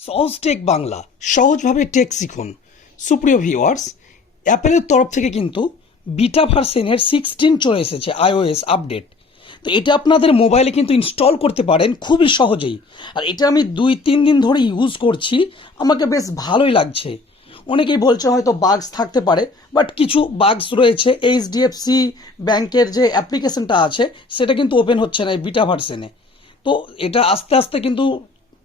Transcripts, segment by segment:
সহজ টেক বাংলা, সহজভাবে টেক শিখুন। সুপ্রিয় ভিউয়ার্স, অ্যাপেলের তরফ থেকে কিন্তু বিটা ভার্সনের 16 চলে এসেছে iOS আপডেট। তো এটা আপনাদের মোবাইলে কিন্তু ইনস্টল করতে পারেন খুবই সহজেই। আর এটা আমি 2-3 দিন ধরে ইউজ করছি, আমাকে বেশ ভালোই লাগছে। অনেকেই বলছে হয়তো বাগস থাকতে পারে, বাট কিছু বাগস রয়েছে। এইচডিএফসি ব্যাংকের যে অ্যাপ্লিকেশনটা আছে সেটা কিন্তু ওপেন হচ্ছে না এই বিটা ভার্সনে। তো এটা আস্তে আস্তে কিন্তু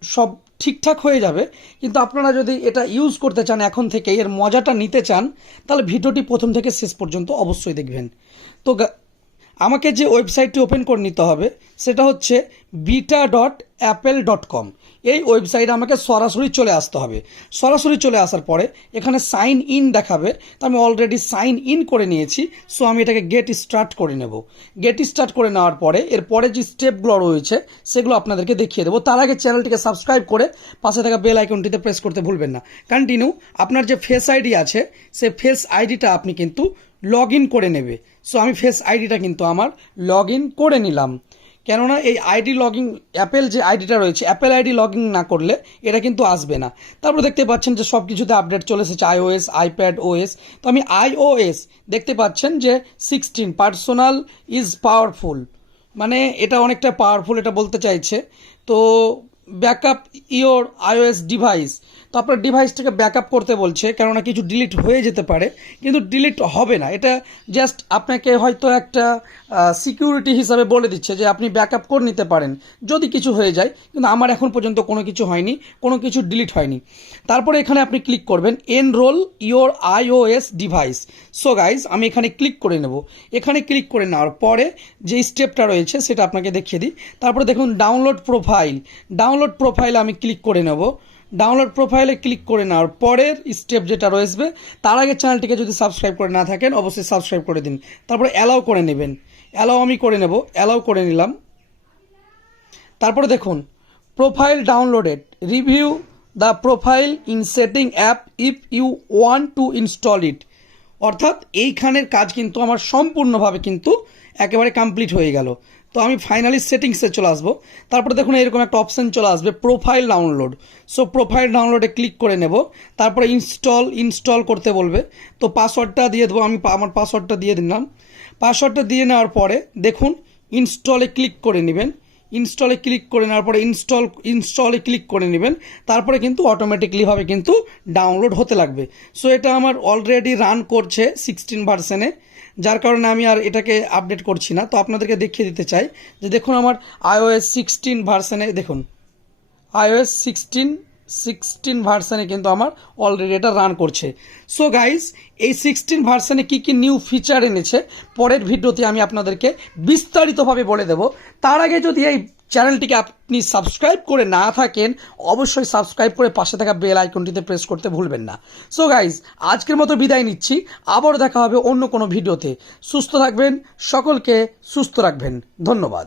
সব ঠিকঠাক হয়ে যাবে। কিন্তু আপনারা যদি এটা ইউজ করতে চান, এখন থেকে এর মজাটা নিতে চান, তাহলে ভিডিওটি প্রথম থেকে শেষ পর্যন্ত অবশ্যই দেখবেন। তো আমাকে যে ওয়েবসাইটটি ওপেন করে নিতে হবে সেটা হচ্ছে beta.apple.com। এই ওয়েবসাইটে আমাকে সরাসরি চলে আসতে হবে। সরাসরি চলে আসার পরে এখানে সাইন ইন দেখাবে, তো আমি অলরেডি সাইন ইন করে নিয়েছি। সো আমি এটাকে গেট স্টার্ট করে নেব। গেট স্টার্ট করে নেওয়ার পরে এরপরে যে স্টেপগুলো রয়েছে সেগুলো আপনাদেরকে দেখিয়ে দেবো। তার আগে চ্যানেলটিকে সাবস্ক্রাইব করে পাশে থাকা বেল আইকনটিতে প্রেস করতে ভুলবেন না। কন্টিনিউ। আপনার যে ফেস আইডি আছে সেই ফেস আইডিটা আপনি কিন্তু লগ ইন করে নেবে। সো আমি ফেস আইডিটা কিন্তু আমার লগ ইন করে নিলাম, কেননা এই আইডি লগইন, অ্যাপেল যে আইডিটা রয়েছে, অ্যাপেল আইডি লগ ইন না করলে এটা কিন্তু আসবে না। তারপর দেখতে পাচ্ছেন যে সব কিছুতে আপডেট চলে এসেছে, iOS, আইপ্যাড ওএস। তো আমি iOS দেখতে পাচ্ছেন যে 16 পার্সোনাল ইজ পাওয়ারফুল, মানে এটা অনেকটা পাওয়ারফুল এটা বলতে চাইছে। তো ব্যাকআপ ইওর iOS ডিভাইস, তো আপনার ডিভাইসটাকে ব্যাকআপ করতে বলছে, কেননা কিছু ডিলিট হয়ে যেতে পারে, কিন্তু ডিলিট হবে না। এটা জাস্ট আপনাকে হয়তো একটা সিকিউরিটি হিসাবে বলে দিচ্ছে যে আপনি ব্যাকআপ করে নিতে পারেন যদি কিছু হয়ে যায়। কিন্তু আমার এখন পর্যন্ত কোনো কিছু হয়নি, কোনো কিছু ডিলিট হয়নি। তারপরে এখানে আপনি ক্লিক করবেন enrol your iOS device. So guys, আমি এখানে ক্লিক করে নেব। এখানে ক্লিক করে নেওয়ার পরে যে স্টেপটা রয়েছে সেটা আপনাকে দেখিয়ে দিই। তারপরে দেখুন ডাউনলোড প্রোফাইল, ডাউনলোড প্রোফাইলে আমি ক্লিক করে নেব। ডাউনলোড প্রোফাইলে ক্লিক করে নেওয়ার পরের স্টেপ যেটা রয়েছে, তার আগে চ্যানেলটিকে যদি সাবস্ক্রাইব করে না থাকেন অবশ্যই সাবস্ক্রাইব করে দিন। তারপরে অ্যালাউ করে নেবেন। অ্যালাউ আমি করে নেব, অ্যালাউ করে নিলাম। তারপরে দেখুন profile downloaded, review the profile in setting app if you want to install it. অর্থাৎ এইখানের কাজ কিন্তু আমার সম্পূর্ণভাবে কিন্তু একেবারে কমপ্লিট হয়ে গেল। তো আমি ফাইনালি সেটিংসে চলে আসবো। তারপরে দেখুন এরকম একটা অপশান চলে আসবে প্রোফাইল ডাউনলোড। সো প্রোফাইল ডাউনলোডে ক্লিক করে নেব। তারপরে ইনস্টল করতে বলবে। তো পাসওয়ার্ডটা দিয়ে দেবো, আমি আমার পাসওয়ার্ডটা দিয়ে দিলাম। পাসওয়ার্ডটা দিয়ে নেওয়ার পরে দেখুন ইনস্টলে ক্লিক করে নেবেন। ইনস্টলে ক্লিক করে নেওয়ার পরে ইনস্টলে ক্লিক করে নেবেন। তারপরে কিন্তু অটোমেটিকলিভাবে কিন্তু ডাউনলোড হতে লাগবে। সো এটা আমার অলরেডি রান করছে 16 ভার্সনে, যার কারণে আমি আর এটাকে আপডেট করছি না। তো আপনাদেরকে দেখিয়ে দিতে চাই যে দেখুন আমার iOS 16 ভার্সনে, দেখুন iOS 16 ভার্সনে কিন্তু আমার অলরেডি এটা রান করছে। সো গাইজ, এই 16 ভার্সনে কী কী নিউ ফিচার এনেছে পরের ভিডিওতে আমি আপনাদেরকে বিস্তারিতভাবে বলে দেব। তার আগে যদি এই চ্যানেলটিকে আপনি সাবস্ক্রাইব করে না থাকেন অবশ্যই সাবস্ক্রাইব করে পাশে থাকা বেল আইকনটিতে প্রেস করতে ভুলবেন না। সো গাইজ, আজকের মতো বিদায় নিচ্ছি, আবারও দেখা হবে অন্য কোনো ভিডিওতে। সুস্থ থাকবেন, সকলকে সুস্থ রাখবেন। ধন্যবাদ।